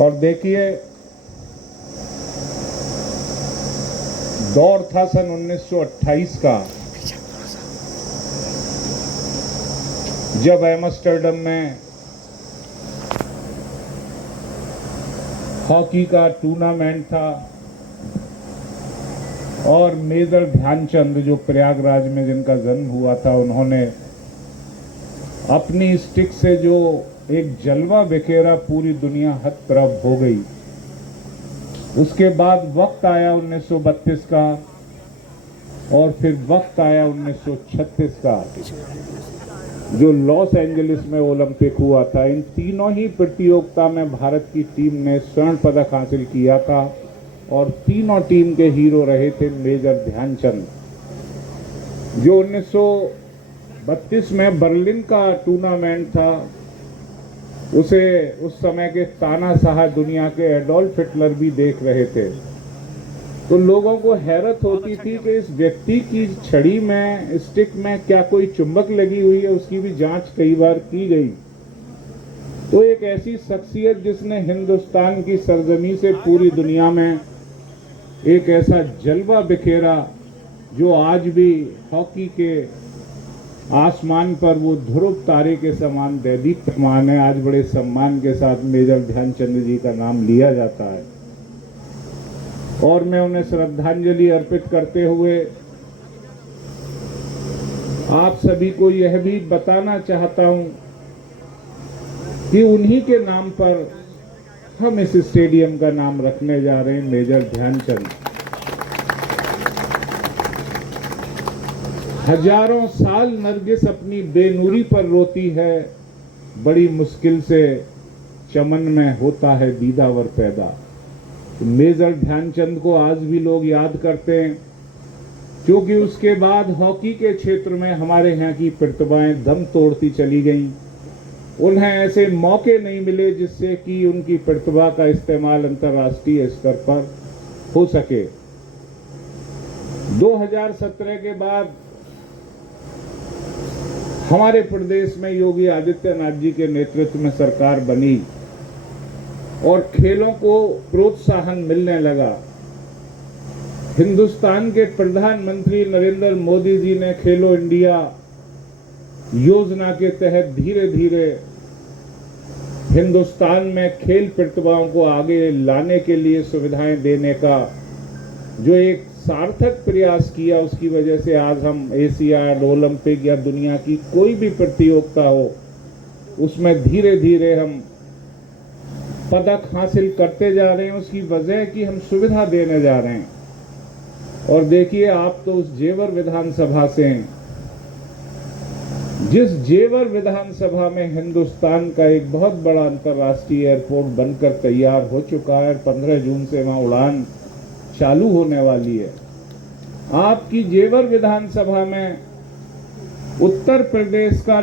और देखिए, दौर था सन 1928 का, जब एम्स्टर्डम में हॉकी का टूर्नामेंट था और मेजर ध्यानचंद, जो प्रयागराज में जिनका जन्म हुआ था, उन्होंने अपनी स्टिक से जो एक जलवा बिखेरा, पूरी दुनिया हतप्रभ हो गई। उसके बाद वक्त आया 1932 का और फिर वक्त आया 1936 का, जो लॉस एंजलिस में ओलंपिक हुआ था। इन तीनों ही प्रतियोगिता में भारत की टीम ने स्वर्ण पदक हासिल किया था और तीनों टीम के हीरो रहे थे मेजर ध्यानचंद, जो 1932 में बर्लिन का टूर्नामेंट था। उसे उस समय के तानाशाह दुनिया के एडोल्फ हिटलर भी देख रहे थे। तो लोगों को हैरत होती थी कि इस व्यक्ति की छड़ी में, स्टिक में क्या कोई चुंबक लगी हुई है। उसकी भी जांच कई बार की गई। तो एक ऐसी शख्सियत जिसने हिंदुस्तान की सरजमी से पूरी दुनिया में एक ऐसा जलवा बिखेरा, जो आज भी हॉकी के आसमान पर वो ध्रुव तारे के समान दैदीप्यमान है। आज बड़े सम्मान के साथ मेजर ध्यानचंद जी का नाम लिया जाता है और मैं उन्हें श्रद्धांजलि अर्पित करते हुए आप सभी को यह भी बताना चाहता हूं कि उन्हीं के नाम पर हम इस स्टेडियम का नाम रखने जा रहे हैं, मेजर ध्यानचंद। हजारों साल नरगिस अपनी बेनूरी पर रोती है, बड़ी मुश्किल से चमन में होता है दीदावर पैदा। मेजर ध्यानचंद को आज भी लोग याद करते हैं, क्योंकि उसके बाद हॉकी के क्षेत्र में हमारे यहाँ की प्रतिभाएं दम तोड़ती चली गईं। उन्हें ऐसे मौके नहीं मिले जिससे कि उनकी प्रतिभा का इस्तेमाल अंतर्राष्ट्रीय स्तर पर हो सके। 2017 के बाद हमारे प्रदेश में योगी आदित्यनाथ जी के नेतृत्व में सरकार बनी और खेलों को प्रोत्साहन मिलने लगा। हिंदुस्तान के प्रधानमंत्री नरेंद्र मोदी जी ने खेलो इंडिया योजना के तहत धीरे धीरे हिंदुस्तान में खेल प्रतिभाओं को आगे लाने के लिए सुविधाएं देने का जो एक सार्थक प्रयास किया, उसकी वजह से आज हम एशियाड, ओलंपिक या दुनिया की कोई भी प्रतियोगिता हो, उसमें धीरे धीरे हम पदक हासिल करते जा रहे हैं। उसकी वजह है कि हम सुविधा देने जा रहे हैं। और देखिए, आप तो उस जेवर विधानसभा से हैं, जिस जेवर विधानसभा में हिंदुस्तान का एक बहुत बड़ा अंतर्राष्ट्रीय एयरपोर्ट बनकर तैयार हो चुका है। 15 जून से वहां उड़ान चालू होने वाली है। आपकी जेवर विधानसभा में उत्तर प्रदेश का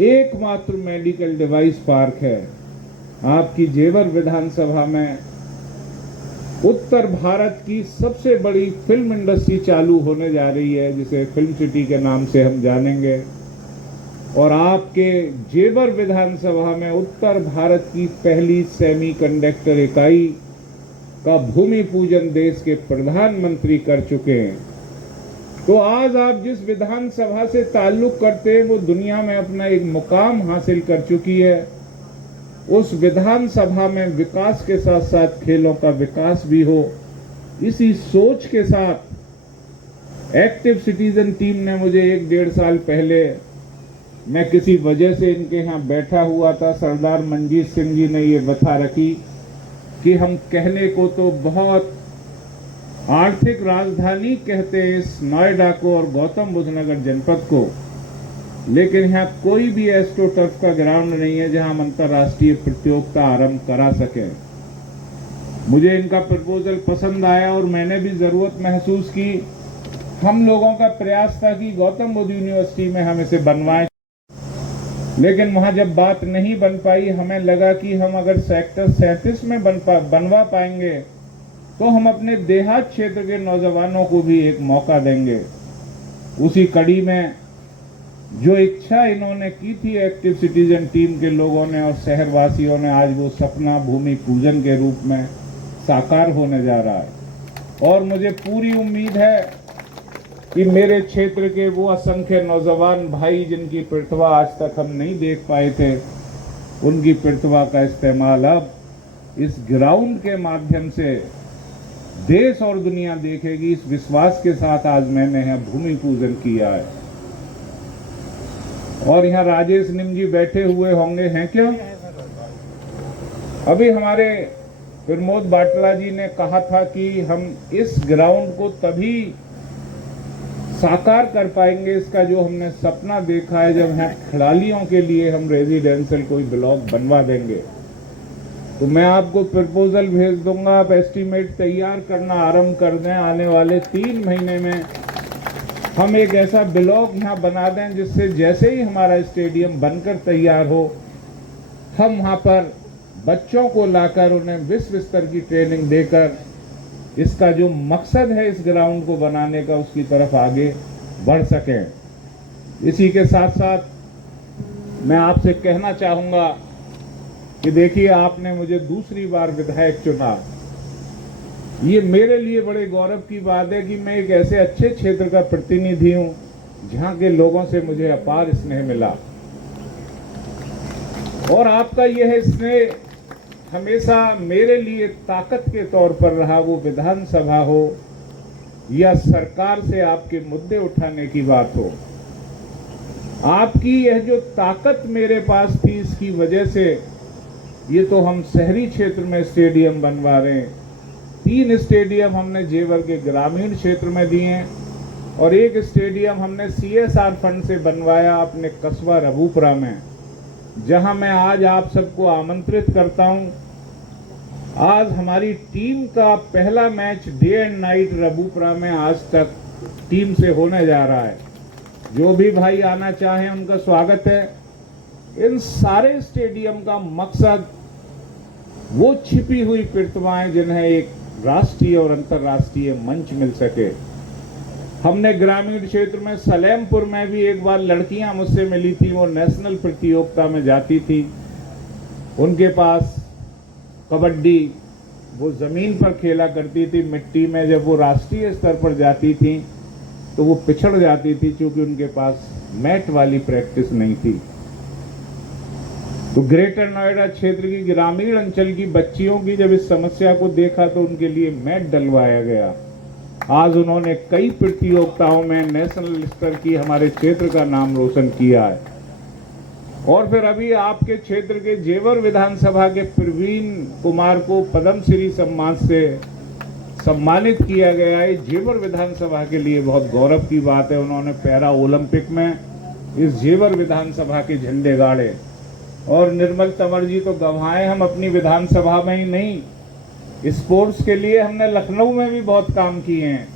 एकमात्र मेडिकल डिवाइस पार्क है। आपकी जेवर विधानसभा में उत्तर भारत की सबसे बड़ी फिल्म इंडस्ट्री चालू होने जा रही है, जिसे फिल्म सिटी के नाम से हम जानेंगे। और आपके जेवर विधानसभा में उत्तर भारत की पहली सेमीकंडक्टर इकाई का भूमि पूजन देश के प्रधानमंत्री कर चुके हैं। तो आज आप जिस विधानसभा से ताल्लुक करते हैं, वो दुनिया में अपना एक मुकाम हासिल कर चुकी है। उस विधानसभा में विकास के साथ साथ खेलों का विकास भी हो, इसी सोच के साथ एक्टिव सिटीजन टीम ने मुझे 1-1.5 साल पहले, मैं किसी वजह से इनके यहाँ बैठा हुआ था, सरदार मंजीत सिंह जी ने ये बता रखी कि हम कहने को तो बहुत आर्थिक राजधानी कहते हैं इस नोएडा को और गौतम बुद्ध नगर जनपद को, लेकिन यहाँ कोई भी एस्ट्रोटर्फ का ग्राउंड नहीं है जहां हम अंतर्राष्ट्रीय प्रतियोगिता आरंभ करा सकें। मुझे इनका प्रपोजल पसंद आया और मैंने भी जरूरत महसूस की। हम लोगों का प्रयास था कि गौतम बुद्ध यूनिवर्सिटी में हम इसे बनवाएं, लेकिन वहां जब बात नहीं बन पाई, हमें लगा कि हम अगर सेक्टर 37 में बनवा पाएंगे तो हम अपने देहात क्षेत्र के नौजवानों को भी एक मौका देंगे। उसी कड़ी में जो इच्छा इन्होंने की थी एक्टिव सिटीजन टीम के लोगों ने और शहरवासियों ने, आज वो सपना भूमि पूजन के रूप में साकार होने जा रहा है। और मुझे पूरी उम्मीद है कि मेरे क्षेत्र के वो असंख्य नौजवान भाई जिनकी प्रतिभा आज तक हम नहीं देख पाए थे, उनकी प्रतिभा का इस्तेमाल अब इस ग्राउंड के माध्यम से देश और दुनिया देखेगी। इस विश्वास के साथ आज मैंने यहाँ भूमि पूजन किया है। और यहाँ राजेश निम जी बैठे हुए होंगे, हैं क्या? अभी हमारे प्रमोद बाटला जी ने कहा था कि हम इस ग्राउंड को तभी साकार कर पाएंगे, इसका जो हमने सपना देखा है, जब यहाँ खिलाड़ियों के लिए हम रेजिडेंशियल कोई ब्लॉक बनवा देंगे। तो मैं आपको प्रपोजल भेज दूंगा, आप एस्टीमेट तैयार करना आरंभ कर दें। आने वाले 3 महीने में हम एक ऐसा ब्लॉक यहाँ बना दें जिससे जैसे ही हमारा स्टेडियम बनकर तैयार हो, हम वहाँ पर बच्चों को लाकर उन्हें विश्व स्तर की ट्रेनिंग देकर इसका जो मकसद है इस ग्राउंड को बनाने का, उसकी तरफ आगे बढ़ सकें। इसी के साथ साथ मैं आपसे कहना चाहूँगा कि देखिए, आपने मुझे दूसरी बार विधायक चुना। ये मेरे लिए बड़े गौरव की बात है कि मैं एक ऐसे अच्छे क्षेत्र का प्रतिनिधि हूं जहां के लोगों से मुझे अपार स्नेह मिला। और आपका यह स्नेह हमेशा मेरे लिए ताकत के तौर पर रहा, वो विधानसभा हो या सरकार से आपके मुद्दे उठाने की बात हो। आपकी यह जो ताकत मेरे पास थी, इसकी वजह से ये तो हम शहरी क्षेत्र में स्टेडियम बनवा रहे हैं। 3 स्टेडियम हमने जेवर के ग्रामीण क्षेत्र में दिए हैं और एक स्टेडियम हमने CSR फंड से बनवाया अपने कस्बा रबूपुरा में, जहां मैं आज आप सबको आमंत्रित करता हूं। आज हमारी टीम का पहला match day and night Rabupura में आज तक टीम से होने जा रहा है। जो भी भाई आना चाहें उनका स्वागत है। इन सारे स्टेडियम का मकसद वो छिपी हुई प्रतिभाएं जिन्हें एक राष्ट्रीय और अंतर्राष्ट्रीय मंच मिल सके। हमने ग्रामीण क्षेत्र में सलेमपुर में भी एक बार लड़कियां मुझसे मिली थी, वो नेशनल प्रतियोगिता में जाती थी, उनके पास कबड्डी वो जमीन पर खेला करती थी मिट्टी में। जब वो राष्ट्रीय स्तर पर जाती थी तो वो पिछड़ जाती थी क्योंकि उनके पास मैट वाली प्रैक्टिस नहीं थी। तो ग्रेटर नोएडा क्षेत्र की ग्रामीण अंचल की बच्चियों की जब इस समस्या को देखा तो उनके लिए मैट डलवाया गया। आज उन्होंने कई प्रतियोगिताओं में नेशनल स्तर की हमारे क्षेत्र का नाम रोशन किया है। और फिर अभी आपके क्षेत्र के जेवर विधानसभा के प्रवीण कुमार को पद्मश्री सम्मान से सम्मानित किया गया है। जेवर विधानसभा के लिए बहुत गौरव की बात है। उन्होंने पैरा ओलंपिक में इस जेवर विधानसभा के झंडे गाड़े। और निर्मल तंवर जी तो गवाएं हम अपनी विधानसभा में ही नहीं, स्पोर्ट्स के लिए हमने लखनऊ में भी बहुत काम किए हैं।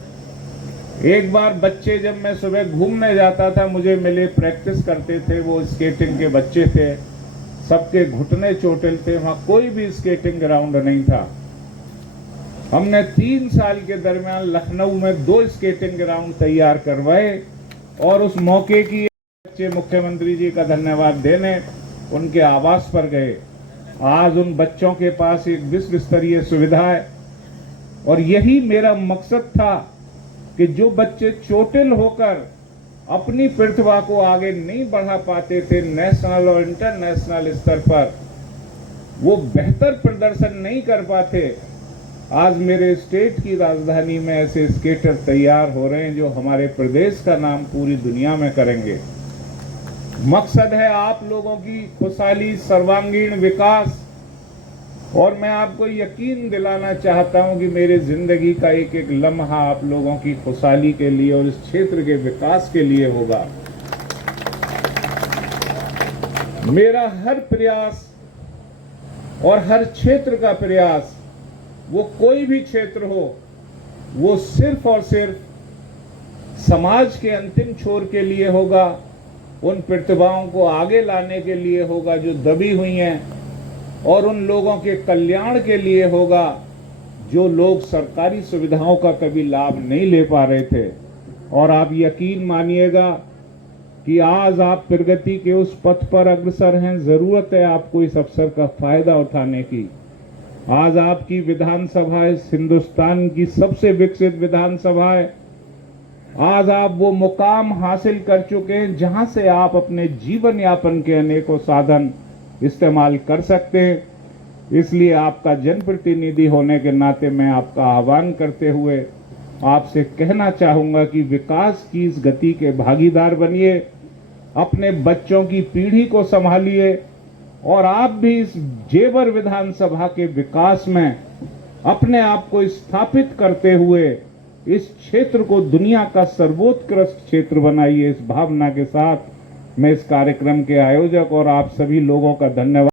एक बार बच्चे, जब मैं सुबह घूमने जाता था, मुझे मिले, प्रैक्टिस करते थे, वो स्केटिंग के बच्चे थे, सबके घुटने चोटिल थे, वहां कोई भी स्केटिंग ग्राउंड नहीं था। हमने 3 साल के दरमियान लखनऊ में 2 स्केटिंग ग्राउंड तैयार करवाए और उस मौके की बच्चे मुख्यमंत्री जी का धन्यवाद देने उनके आवास पर गए। आज उन बच्चों के पास एक विश्व स्तरीय सुविधा है। और यही मेरा मकसद था कि जो बच्चे चोटिल होकर अपनी प्रतिभा को आगे नहीं बढ़ा पाते थे नेशनल और इंटरनेशनल स्तर पर, वो बेहतर प्रदर्शन नहीं कर पाते, आज मेरे स्टेट की राजधानी में ऐसे स्केटर तैयार हो रहे हैं जो हमारे प्रदेश का नाम पूरी दुनिया में करेंगे। मकसद है आप लोगों की खुशहाली, सर्वांगीण विकास। और मैं आपको यकीन दिलाना चाहता हूं कि मेरी जिंदगी का एक एक लम्हा आप लोगों की खुशहाली के लिए और इस क्षेत्र के विकास के लिए होगा। मेरा हर प्रयास और हर क्षेत्र का प्रयास, वो कोई भी क्षेत्र हो, वो सिर्फ और सिर्फ समाज के अंतिम छोर के लिए होगा, उन प्रतिभाओं को आगे लाने के लिए होगा जो दबी हुई हैं, और उन लोगों के कल्याण के लिए होगा जो लोग सरकारी सुविधाओं का कभी लाभ नहीं ले पा रहे थे। और आप यकीन मानिएगा कि आज आप प्रगति के उस पथ पर अग्रसर हैं। जरूरत है आपको इस अवसर का फायदा उठाने की। आज आपकी विधानसभा इस हिंदुस्तान की सबसे विकसित विधानसभा है। आज आप वो मुकाम हासिल कर चुके हैं जहां से आप अपने जीवन यापन के अनेकों साधन इस्तेमाल कर सकते हैं। इसलिए आपका जनप्रतिनिधि होने के नाते मैं आपका आह्वान करते हुए आपसे कहना चाहूंगा कि विकास की इस गति के भागीदार बनिए, अपने बच्चों की पीढ़ी को संभालिए और आप भी इस जेवर विधानसभा के विकास में अपने आप को स्थापित करते हुए इस क्षेत्र को दुनिया का सर्वोत्कृष्ट क्षेत्र बनाइए। इस भावना के साथ मैं इस कार्यक्रम के आयोजक और आप सभी लोगों का धन्यवाद